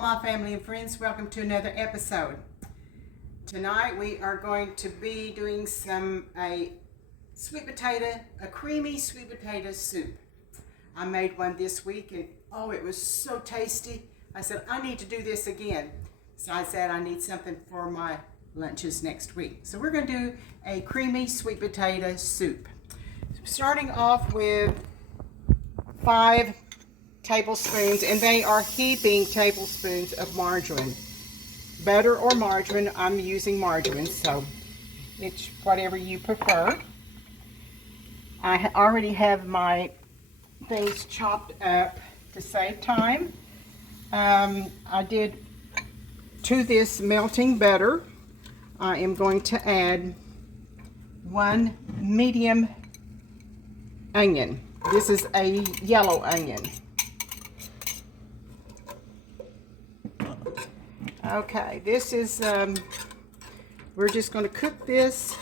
my family and friends. Welcome to another episode. Tonight we are going to be doing a creamy sweet potato soup. I made one this week and oh, it was so tasty. I said, I need to do this again. So I said, I need something for my lunches next week. So we're going to do a creamy sweet potato soup. Starting off with 5 tablespoons, and they are heaping tablespoons of margarine. Butter or margarine, I'm using margarine, so it's whatever you prefer. I already have my things chopped up to save time. I did to this melting butter, I am going to add 1 medium onion. This is a yellow onion. Okay, this is, we're just going to cook this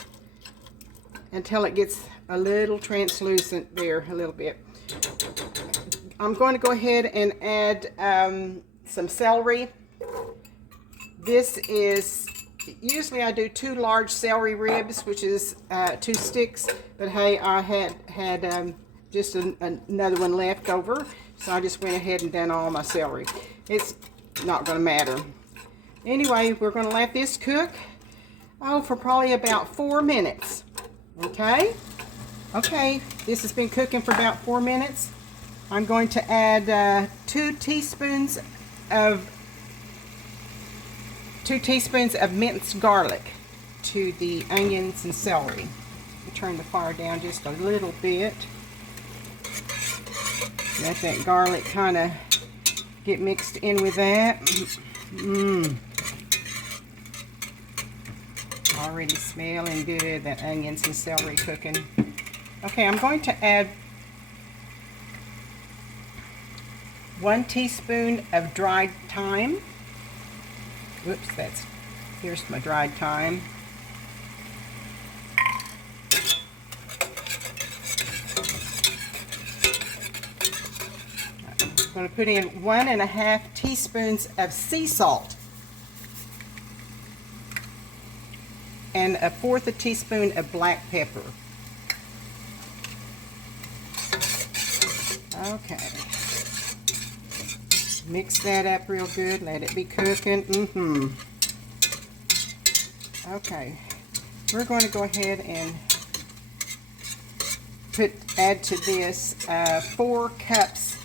until it gets a little translucent there, a little bit. I'm going to go ahead and add some celery. This is, usually I do 2 large celery ribs, which is 2 sticks, but hey, I had just another one left over, so I just went ahead and done all my celery. It's not going to matter. Anyway, we're going to let this cook, for probably about 4 minutes. Okay, this has been cooking for about 4 minutes. I'm going to add 2 teaspoons of minced garlic to the onions and celery. Turn the fire down just a little bit. Let that garlic kind of get mixed in with that. Already smelling good, that onions and celery cooking. Okay, I'm going to add 1 teaspoon of dried thyme. Whoops, here's my dried thyme. I'm going to put in 1.5 teaspoons of sea salt and 1/4 teaspoon of black pepper. Okay. Mix that up real good. Let it be cooking. Okay. We're going to go ahead and add to this 4 cups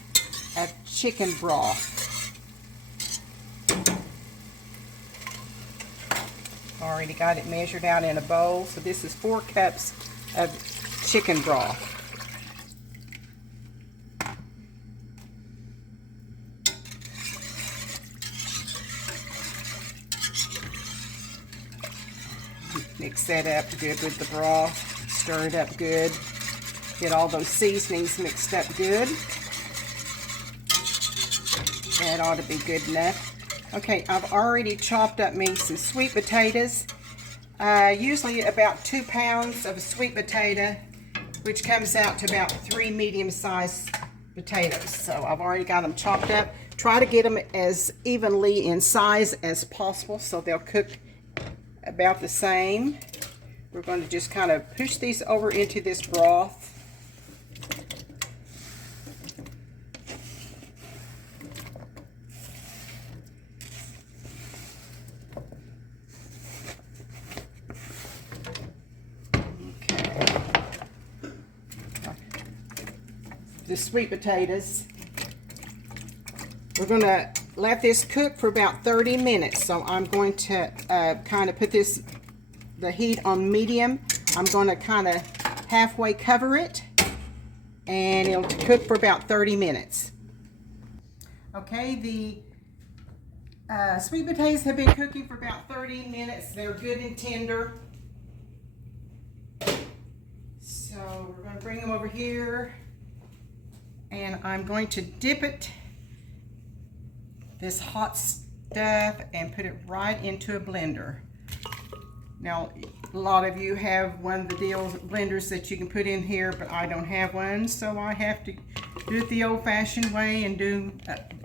of chicken broth. Already got it measured out in a bowl, so this is 4 cups of chicken broth. Mix that up good with the broth, stir it up good, get all those seasonings mixed up good. That ought to be good enough. Okay, I've already chopped up me some sweet potatoes. Usually about 2 pounds of sweet potato, which comes out to about 3 medium-sized potatoes. So I've already got them chopped up. Try to get them as evenly in size as possible so they'll cook about the same. We're going to just kind of push these over into this broth. The sweet potatoes. We're going to let this cook for about 30 minutes. So I'm going to kind of put the heat on medium. I'm going to kind of halfway cover it, and it'll cook for about 30 minutes. Okay, the sweet potatoes have been cooking for about 30 minutes. They're good and tender. So we're going to bring them over here. And I'm going to dip this hot stuff and put it right into a blender. Now, a lot of you have one of the blenders that you can put in here, but I don't have one, so I have to do it the old-fashioned way and do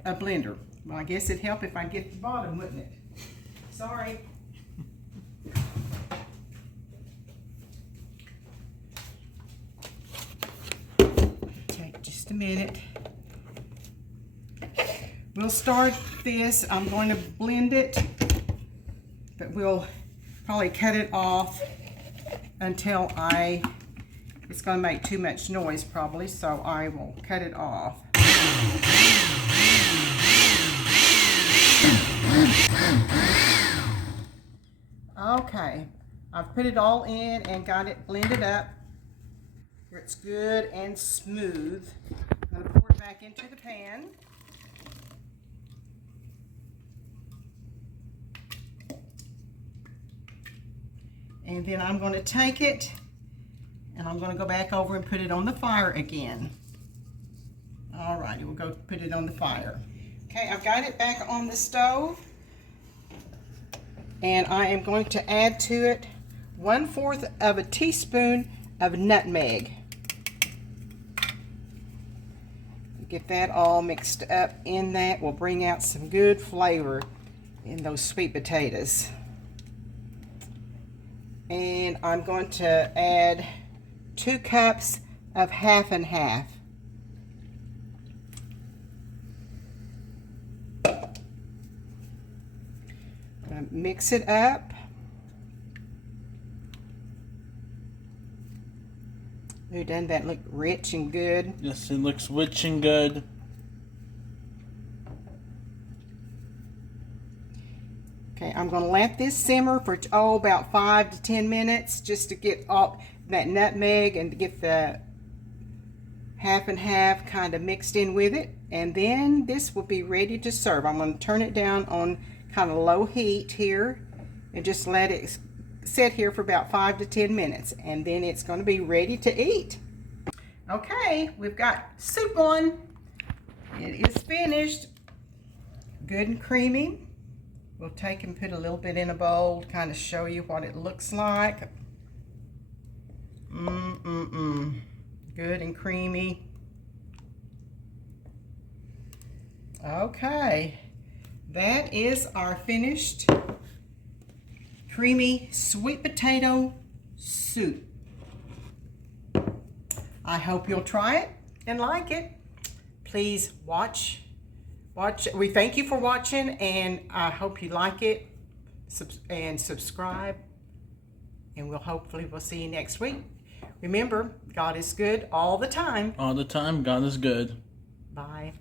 a blender. Well, I guess it'd help if I get the bottom, wouldn't it? Sorry. Take just a minute. We'll start this. I'm going to blend it, but we'll probably cut it off until it's going to make too much noise probably, so I will cut it off. Okay, I've put it all in and got it blended up where it's good and smooth. I'm going to pour it back into the pan. And then I'm going to take it and I'm going to go back over and put it on the fire again. All righty, we'll go put it on the fire. Okay, I've got it back on the stove. And I am going to add to it 1/4 of a teaspoon of nutmeg. Get that all mixed up in that. Will bring out some good flavor in those sweet potatoes. And I'm going to add 2 cups of half and half. Mix it up. Ooh, doesn't that look rich and good? Yes, it looks rich and good. Okay, I'm going to let this simmer for about 5 to 10 minutes just to get all that nutmeg and to get the half and half kind of mixed in with it. And then this will be ready to serve. I'm going to turn it down on kind of low heat here and just let it sit here for about 5 to 10 minutes, and then it's going to be ready to eat. Okay, we've got soup on. It is finished. Good and creamy. We'll take and put a little bit in a bowl to kind of show you what it looks like. Good and creamy. Okay, that is our finished creamy sweet potato soup. I hope you'll try it and like it. Please watch. We thank you for watching, and I hope you like it and subscribe, and we'll see you next week. Remember, God is good all the time. All the time, God is good. Bye.